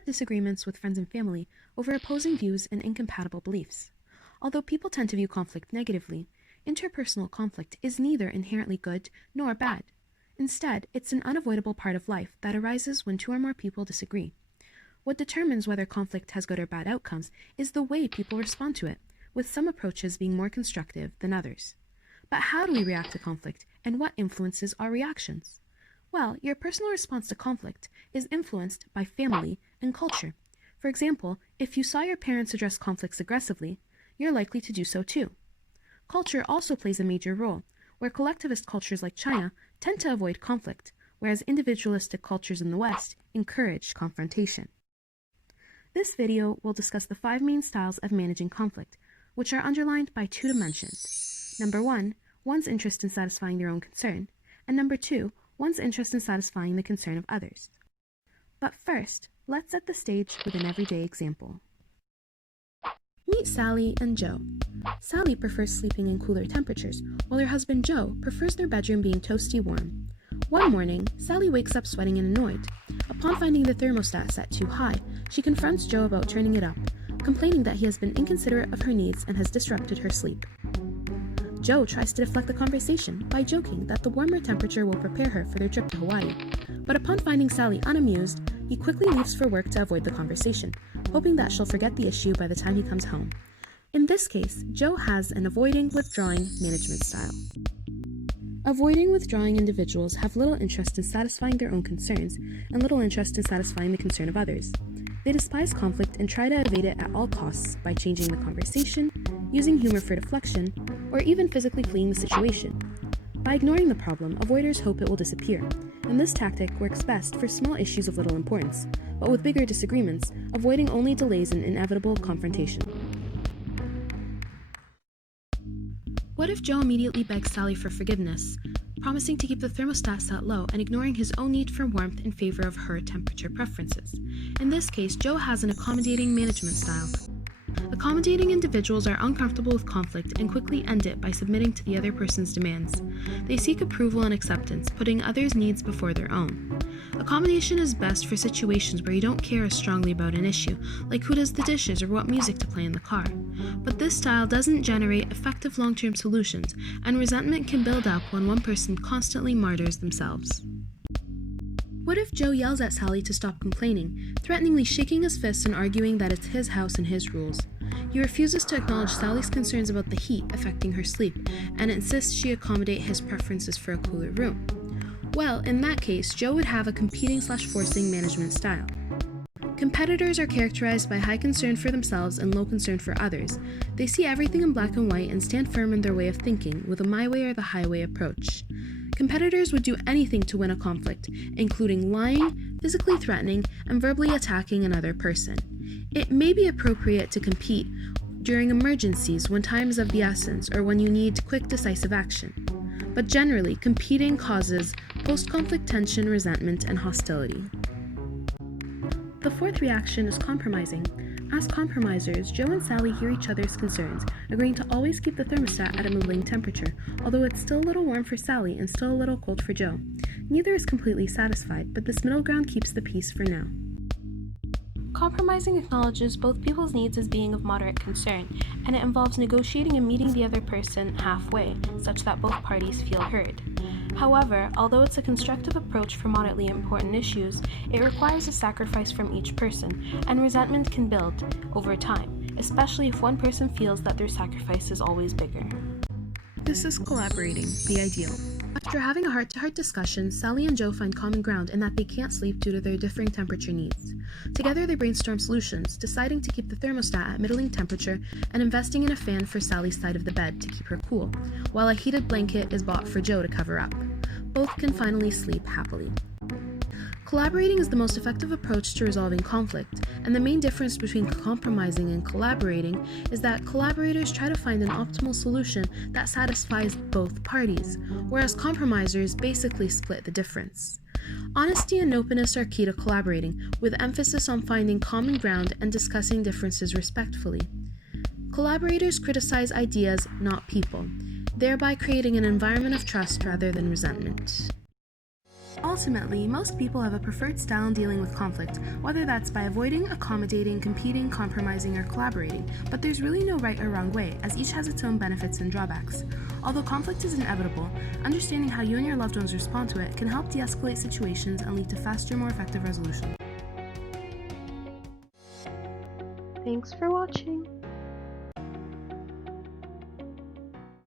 had disagreements with friends and family over opposing views and incompatible beliefs. Although people tend to view conflict negatively, interpersonal conflict is neither inherently good nor bad. Instead, it's an unavoidable part of life that arises when two or more people disagree. What determines whether conflict has good or bad outcomes is the way people respond to it, with some approaches being more constructive than others. But how do we react to conflict, and what influences our reactions? Well, your personal response to conflict is influenced by family and culture. For example, if you saw your parents address conflicts aggressively, you're likely to do so too. Culture also plays a major role, where collectivist cultures like China tend to avoid conflict, whereas individualistic cultures in the West encourage confrontation. This video will discuss the 5 main styles of managing conflict, which are underlined by 2 dimensions. Number 1, one's interest in satisfying their own concern, and number 2, one's interest in satisfying the concern of others. But first, let's set the stage with an everyday example. Meet Sally and Joe. Sally prefers sleeping in cooler temperatures, while her husband Joe prefers their bedroom being toasty warm. One morning, Sally wakes up sweating and annoyed. Upon finding the thermostat set too high, she confronts Joe about turning it up, complaining that he has been inconsiderate of her needs and has disrupted her sleep. Joe tries to deflect the conversation by joking that the warmer temperature will prepare her for their trip to Hawaii. But upon finding Sally unamused, he quickly leaves for work to avoid the conversation, hoping that she'll forget the issue by the time he comes home. In this case, Joe has an avoiding withdrawing management style. Avoiding withdrawing individuals have little interest in satisfying their own concerns and little interest in satisfying the concern of others. They despise conflict and try to evade it at all costs by changing the conversation, using humor for deflection, or even physically fleeing the situation. By ignoring the problem, avoiders hope it will disappear, and this tactic works best for small issues of little importance, but with bigger disagreements, avoiding only delays an inevitable confrontation. What if Joe immediately begs Sally for forgiveness, promising to keep the thermostat set low and ignoring his own need for warmth in favor of her temperature preferences? In this case, Joe has an accommodating management style. Accommodating individuals are uncomfortable with conflict and quickly end it by submitting to the other person's demands. They seek approval and acceptance, putting others' needs before their own. Accommodation is best for situations where you don't care as strongly about an issue, like who does the dishes or what music to play in the car. But this style doesn't generate effective long-term solutions, and resentment can build up when one person constantly martyrs themselves. What if Joe yells at Sally to stop complaining, threateningly shaking his fists and arguing that it's his house and his rules? He refuses to acknowledge Sally's concerns about the heat affecting her sleep and insists she accommodate his preferences for a cooler room. Well, in that case, Joe would have a competing/forcing management style. Competitors are characterized by high concern for themselves and low concern for others. They see everything in black and white and stand firm in their way of thinking with a my way or the highway approach. Competitors would do anything to win a conflict, including lying, physically threatening, and verbally attacking another person. It may be appropriate to compete during emergencies when time is of the essence or when you need quick, decisive action. But generally, competing causes post-conflict tension, resentment, and hostility. The 4th reaction is compromising. As compromisers, Joe and Sally hear each other's concerns, agreeing to always keep the thermostat at a middling temperature, although it's still a little warm for Sally and still a little cold for Joe. Neither is completely satisfied, but this middle ground keeps the peace for now. Compromising acknowledges both people's needs as being of moderate concern, and it involves negotiating and meeting the other person halfway, such that both parties feel heard. However, although it's a constructive approach for moderately important issues, it requires a sacrifice from each person, and resentment can build over time, especially if one person feels that their sacrifice is always bigger. This is collaborating, the ideal. After having a heart-to-heart discussion, Sally and Joe find common ground in that they can't sleep due to their differing temperature needs. Together they brainstorm solutions, deciding to keep the thermostat at middling temperature and investing in a fan for Sally's side of the bed to keep her cool, while a heated blanket is bought for Joe to cover up. Both can finally sleep happily. Collaborating is the most effective approach to resolving conflict, and the main difference between compromising and collaborating is that collaborators try to find an optimal solution that satisfies both parties, whereas compromisers basically split the difference. Honesty and openness are key to collaborating, with emphasis on finding common ground and discussing differences respectfully. Collaborators criticize ideas, not people, thereby creating an environment of trust rather than resentment. Ultimately, most people have a preferred style in dealing with conflict, whether that's by avoiding, accommodating, competing, compromising, or collaborating, but there's really no right or wrong way, as each has its own benefits and drawbacks. Although conflict is inevitable, understanding how you and your loved ones respond to it can help de-escalate situations and lead to faster, more effective resolution. Thanks for watching.